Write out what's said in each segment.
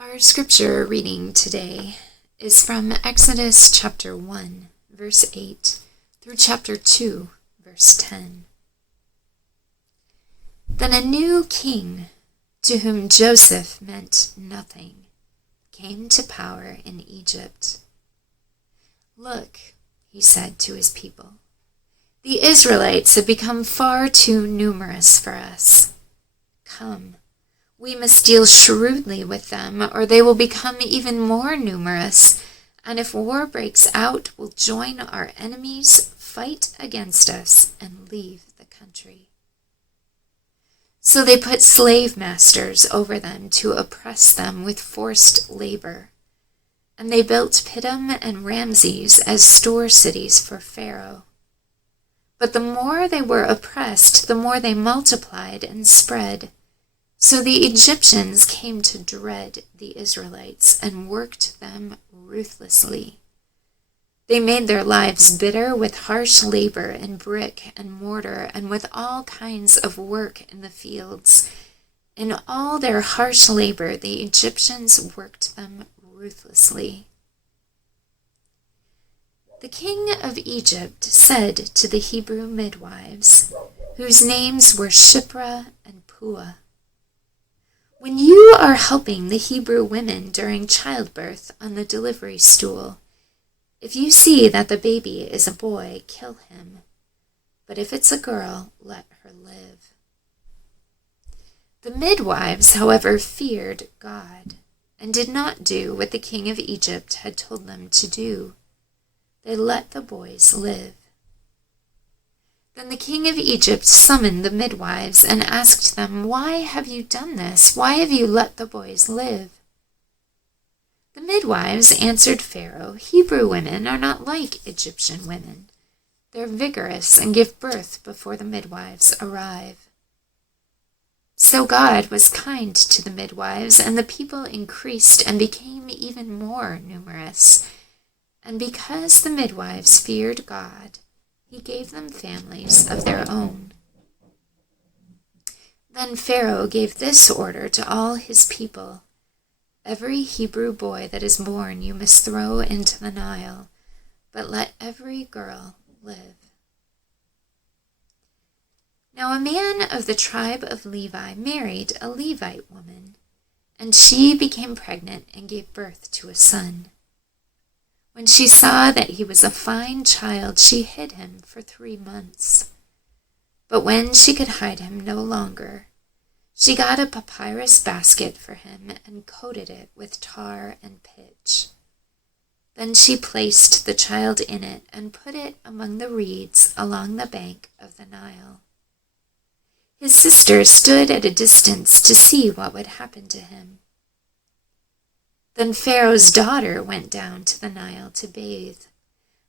Our scripture reading today is from Exodus chapter 1, verse 8, through chapter 2, verse 10. Then a new king, to whom Joseph meant nothing, came to power in Egypt. "Look," he said to his people, "the Israelites have become far too numerous for us. Come, we must deal shrewdly with them, or they will become even more numerous, and if war breaks out, will join our enemies, fight against us, and leave the country." So they put slave masters over them to oppress them with forced labor, and they built Pithom and Ramses as store cities for Pharaoh. But the more they were oppressed, the more they multiplied and spread. So the Egyptians came to dread the Israelites and worked them ruthlessly. They made their lives bitter with harsh labor in brick and mortar and with all kinds of work in the fields. In all their harsh labor, the Egyptians worked them ruthlessly. The king of Egypt said to the Hebrew midwives, whose names were Shiphrah and Puah, "When you are helping the Hebrew women during childbirth on the delivery stool, if you see that the baby is a boy, kill him. But if it's a girl, let her live." The midwives, however, feared God and did not do what the king of Egypt had told them to do. They let the boys live. Then the king of Egypt summoned the midwives and asked them, "Why have you done this? Why have you let the boys live?" The midwives answered Pharaoh, "Hebrew women are not like Egyptian women. They're vigorous and give birth before the midwives arrive." So God was kind to the midwives, and the people increased and became even more numerous. And because the midwives feared God, He gave them families of their own. Then Pharaoh gave this order to all his people: "Every Hebrew boy that is born you must throw into the Nile, but let every girl live." Now a man of the tribe of Levi married a Levite woman, and she became pregnant and gave birth to a son. When she saw that he was a fine child, she hid him for 3 months. But when she could hide him no longer, she got a papyrus basket for him and coated it with tar and pitch. Then she placed the child in it and put it among the reeds along the bank of the Nile. His sister stood at a distance to see what would happen to him. Then Pharaoh's daughter went down to the Nile to bathe,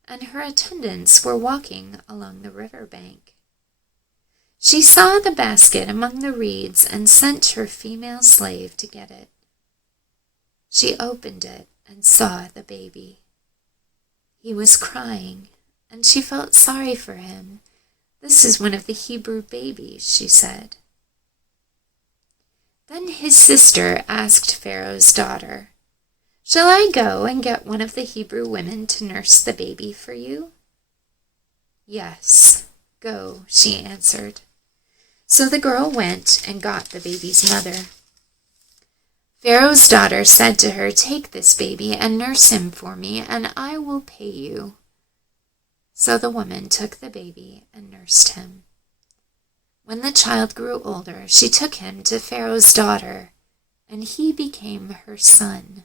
and her attendants were walking along the river bank. She saw the basket among the reeds and sent her female slave to get it. She opened it and saw the baby. He was crying, and she felt sorry for him. "This is one of the Hebrew babies," she said. Then his sister asked Pharaoh's daughter, "Shall I go and get one of the Hebrew women to nurse the baby for you?" "Yes, go," she answered. So the girl went and got the baby's mother. Pharaoh's daughter said to her, "Take this baby and nurse him for me, and I will pay you." So the woman took the baby and nursed him. When the child grew older, she took him to Pharaoh's daughter, and he became her son.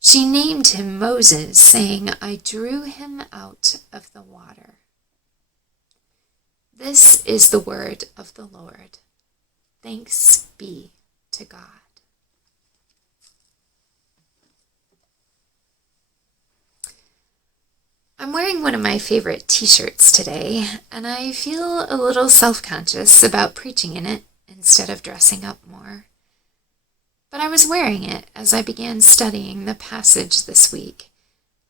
She named him Moses, saying, "I drew him out of the water." This is the word of the Lord. Thanks be to God. I'm wearing one of my favorite t-shirts today, and I feel a little self-conscious about preaching in it instead of dressing up more. But I was wearing it as I began studying the passage this week,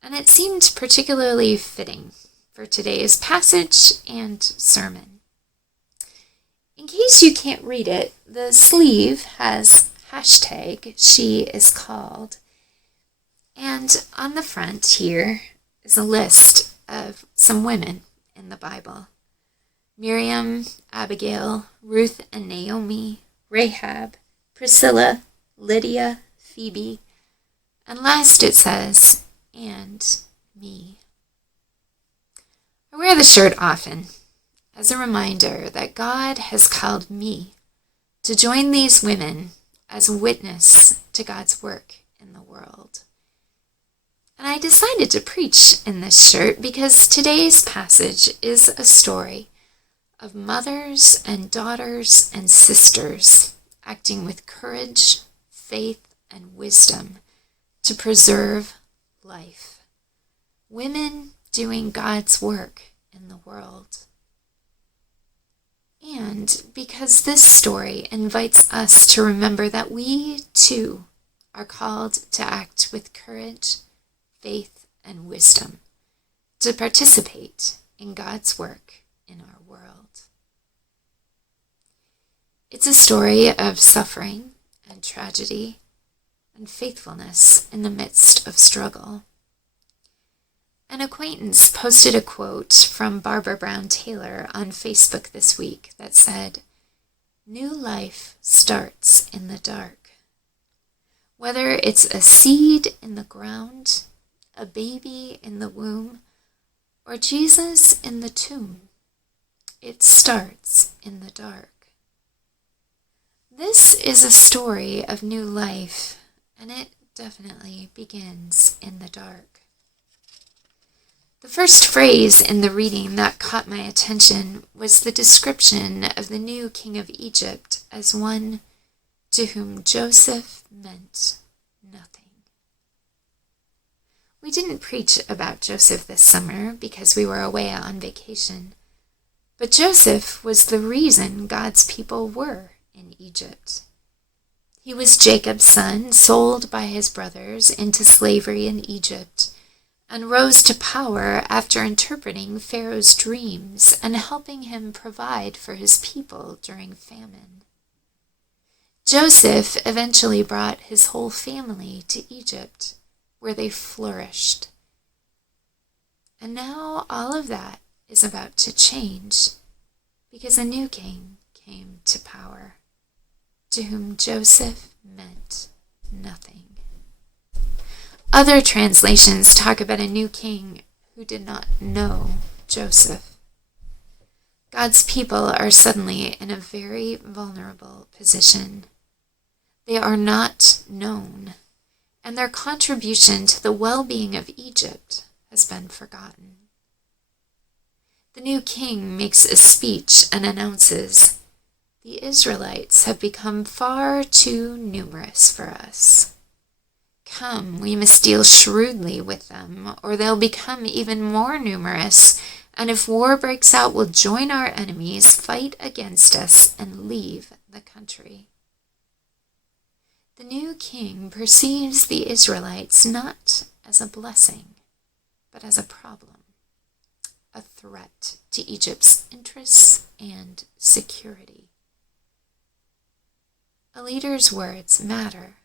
and it seemed particularly fitting for today's passage and sermon. In case you can't read it, the sleeve has hashtag She Is Called. And on the front here is a list of some women in the Bible. Miriam, Abigail, Ruth and Naomi, Rahab, Priscilla, Lydia, Phoebe, and last it says, and me. I wear the shirt often as a reminder that God has called me to join these women as a witness to God's work in the world. And I decided to preach in this shirt because today's passage is a story of mothers and daughters and sisters acting with courage, faith, and wisdom to preserve life. Women doing God's work in the world. And because this story invites us to remember that we, too, are called to act with courage, faith, and wisdom, to participate in God's work in our world. It's a story of suffering and tragedy and faithfulness in the midst of struggle. An acquaintance posted a quote from Barbara Brown Taylor on Facebook this week that said, "New life starts in the dark. Whether it's a seed in the ground, a baby in the womb, or Jesus in the tomb, it starts in the dark." This is a story of new life, and it definitely begins in the dark. The first phrase in the reading that caught my attention was the description of the new king of Egypt as one to whom Joseph meant nothing. We didn't preach about Joseph this summer because we were away on vacation, but Joseph was the reason God's people were in Egypt. He was Jacob's son, sold by his brothers into slavery in Egypt, and rose to power after interpreting Pharaoh's dreams and helping him provide for his people during famine. Joseph eventually brought his whole family to Egypt, where they flourished. And now all of that is about to change, because a new king came to power, to whom Joseph meant nothing. Other translations talk about a new king who did not know Joseph. God's people are suddenly in a very vulnerable position. They are not known, and their contribution to the well-being of Egypt has been forgotten. The new king makes a speech and announces, "The Israelites have become far too numerous for us. Come, we must deal shrewdly with them, or they'll become even more numerous, and if war breaks out, we'll join our enemies, fight against us, and leave the country." The new king perceives the Israelites not as a blessing, but as a problem, a threat to Egypt's interests and security. A leader's words matter.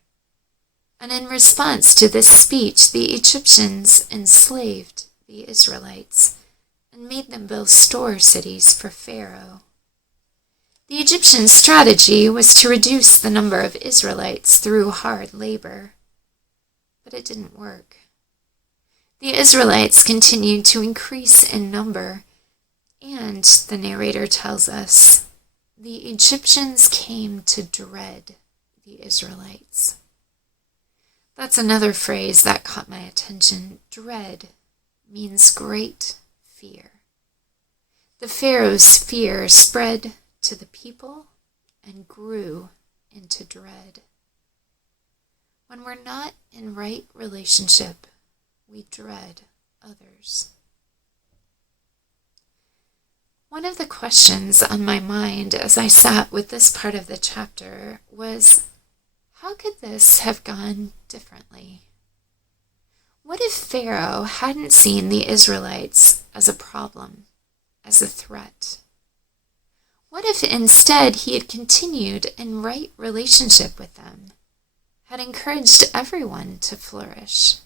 And in response to this speech, the Egyptians enslaved the Israelites and made them build store cities for Pharaoh. The Egyptian strategy was to reduce the number of Israelites through hard labor, but it didn't work. The Israelites continued to increase in number, and, the narrator tells us, the Egyptians came to dread the Israelites. That's another phrase that caught my attention. Dread means great fear. The Pharaoh's fear spread to the people and grew into dread. When we're not in right relationship, we dread others. One of the questions on my mind as I sat with this part of the chapter was, how could this have gone differently? What if Pharaoh hadn't seen the Israelites as a problem, as a threat? What if instead he had continued in right relationship with them, had encouraged everyone to flourish?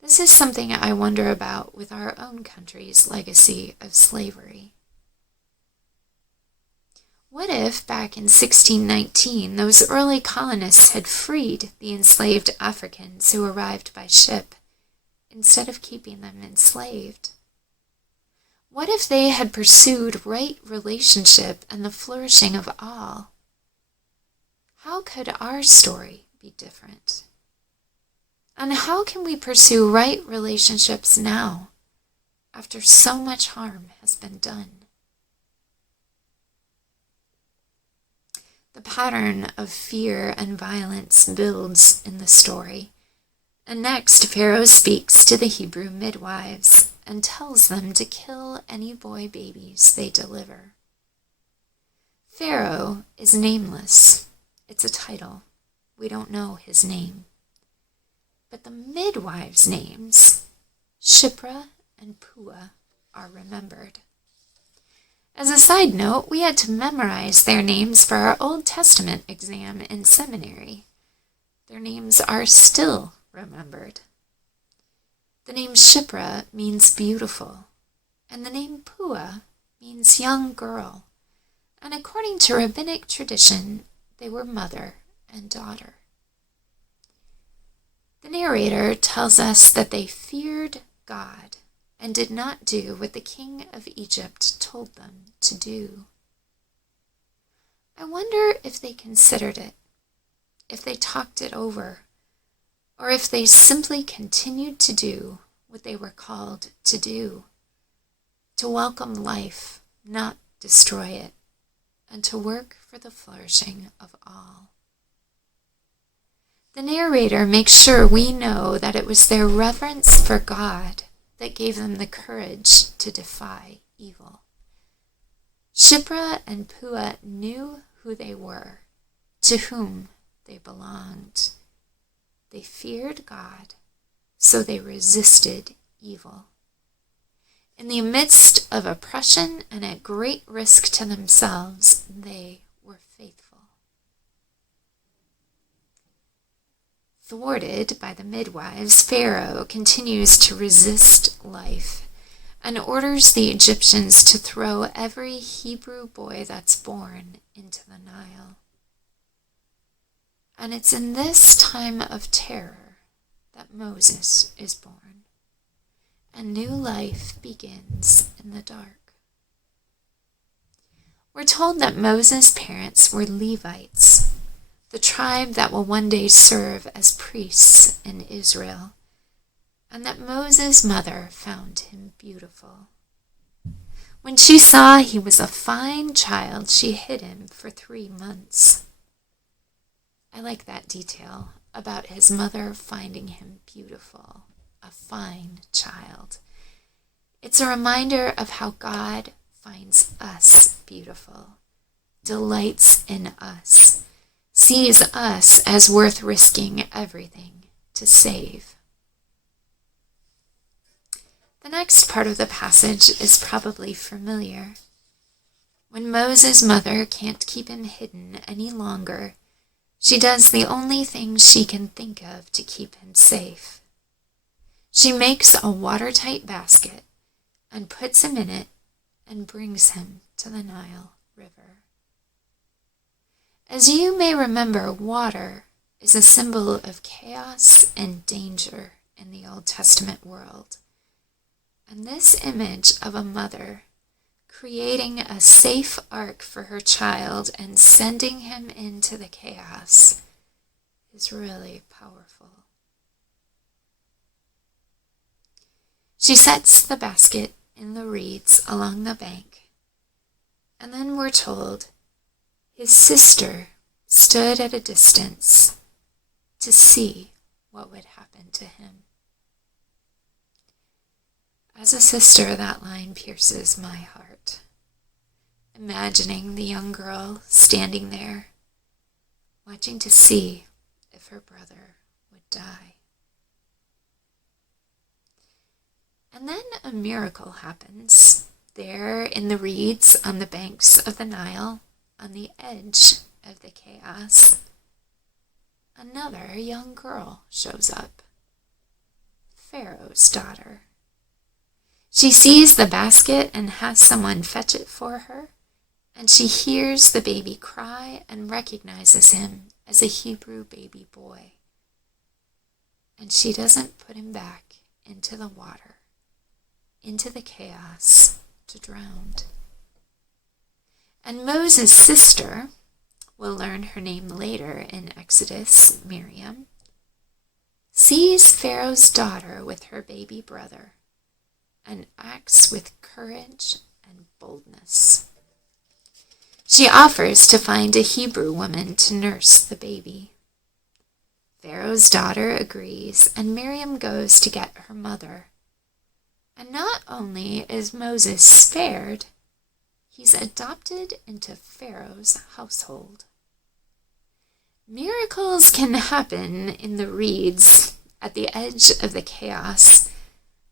This is something I wonder about with our own country's legacy of slavery. What if back in 1619 those early colonists had freed the enslaved Africans who arrived by ship instead of keeping them enslaved? What if they had pursued right relationship and the flourishing of all? How could our story be different? And how can we pursue right relationships now, after so much harm has been done? The pattern of fear and violence builds in the story, and next Pharaoh speaks to the Hebrew midwives and tells them to kill any boy babies they deliver. Pharaoh is nameless. It's a title. We don't know his name. But the midwives' names, Shiphrah and Puah, are remembered. As a side note, we had to memorize their names for our Old Testament exam in seminary. Their names are still remembered. The name Shiphrah means beautiful, and the name Puah means young girl, and according to rabbinic tradition, they were mother and daughter. The narrator tells us that they feared God and did not do what the king of Egypt told them to do. I wonder if they considered it, if they talked it over, or if they simply continued to do what they were called to do, to welcome life, not destroy it, and to work for the flourishing of all. The narrator makes sure we know that it was their reverence for God that gave them the courage to defy evil. Shiphrah and Puah knew who they were, to whom they belonged. They feared God, so they resisted evil. In the midst of oppression and at great risk to themselves, they were faithful. Thwarted by the midwives, Pharaoh continues to resist life and orders the Egyptians to throw every Hebrew boy that's born into the Nile. And it's in this time of terror that Moses is born, and new life begins in the dark. We're told that Moses' parents were Levites, the tribe that will one day serve as priests in Israel, and that Moses' mother found him beautiful. When she saw he was a fine child, she hid him for 3 months. I like that detail about his mother finding him beautiful, a fine child. It's a reminder of how God finds us beautiful, delights in us, sees us as worth risking everything to save. The next part of the passage is probably familiar. When Moses' mother can't keep him hidden any longer, she does the only thing she can think of to keep him safe. She makes a watertight basket and puts him in it and brings him to the Nile River. As you may remember, water is a symbol of chaos and danger in the Old Testament world. And this image of a mother creating a safe ark for her child and sending him into the chaos is really powerful. She sets the basket in the reeds along the bank, and then we're told his sister stood at a distance to see what would happen to him. As a sister, that line pierces my heart. Imagining the young girl standing there, watching to see if her brother would die. And then a miracle happens. there in the reeds on the banks of the Nile, on the edge of the chaos, another young girl shows up. Pharaoh's daughter. She sees the basket and has someone fetch it for her, and she hears the baby cry and recognizes him as a Hebrew baby boy. And she doesn't put him back into the water, into the chaos, to drown. And Moses' sister, we'll learn her name later in Exodus, Miriam, sees Pharaoh's daughter with her baby brother and acts with courage and boldness. She offers to find a Hebrew woman to nurse the baby. Pharaoh's daughter agrees, and Miriam goes to get her mother. And not only is Moses spared, he's adopted into Pharaoh's household. Miracles can happen in the reeds at the edge of the chaos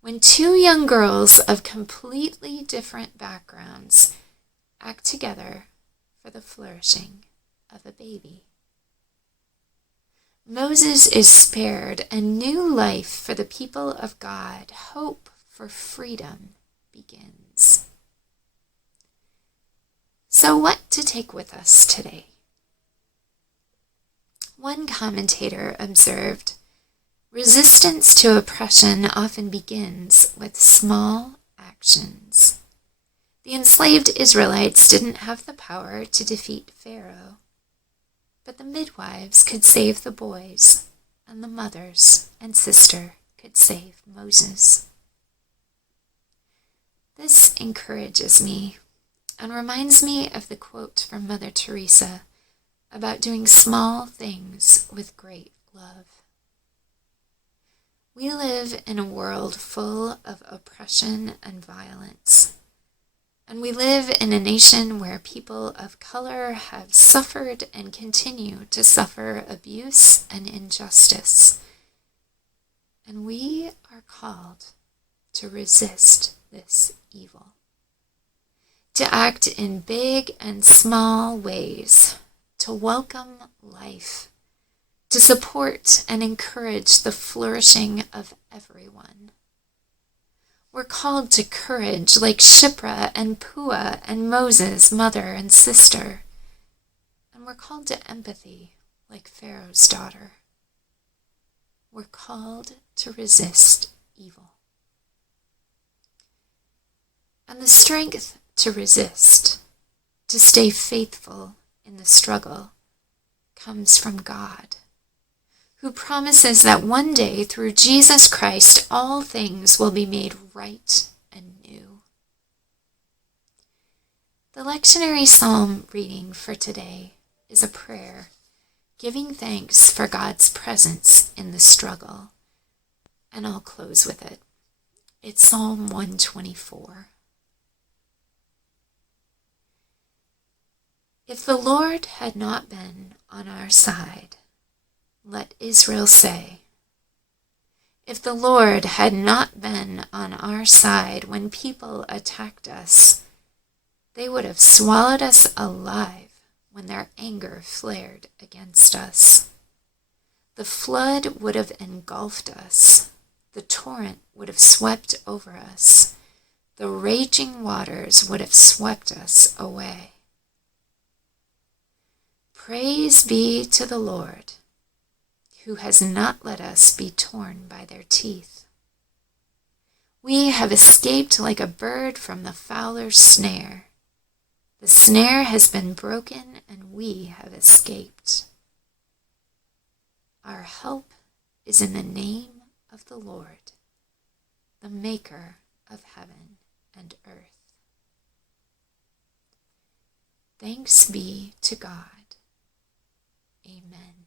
when two young girls of completely different backgrounds act together for the flourishing of a baby. Moses is spared, and new life for the people of God, hope for freedom, begins. So what to take with us today? One commentator observed, resistance to oppression often begins with small actions. The enslaved Israelites didn't have the power to defeat Pharaoh, but the midwives could save the boys, and the mothers and sister could save Moses. This encourages me and reminds me of the quote from Mother Teresa about doing small things with great love. We live in a world full of oppression and violence, and we live in a nation where people of color have suffered and continue to suffer abuse and injustice. And we are called to resist this evil, to act in big and small ways, to welcome life, to support and encourage the flourishing of everyone. We're called to courage like Shiphrah and Puah and Moses' mother and sister. And we're called to empathy like Pharaoh's daughter. We're called to resist evil. And the strength to resist, to stay faithful in the struggle, comes from God, who promises that one day through Jesus Christ all things will be made right and new. The lectionary psalm reading for today is a prayer giving thanks for God's presence in the struggle, and I'll close with it. It's Psalm 124. If the Lord had not been on our side, let Israel say, if the Lord had not been on our side when people attacked us, they would have swallowed us alive when their anger flared against us. The flood would have engulfed us. The torrent would have swept over us. The raging waters would have swept us away. Praise be to the Lord, who has not let us be torn by their teeth. We have escaped like a bird from the fowler's snare. The snare has been broken, and we have escaped. Our help is in the name of the Lord, the maker of heaven and earth. Thanks be to God. Amen.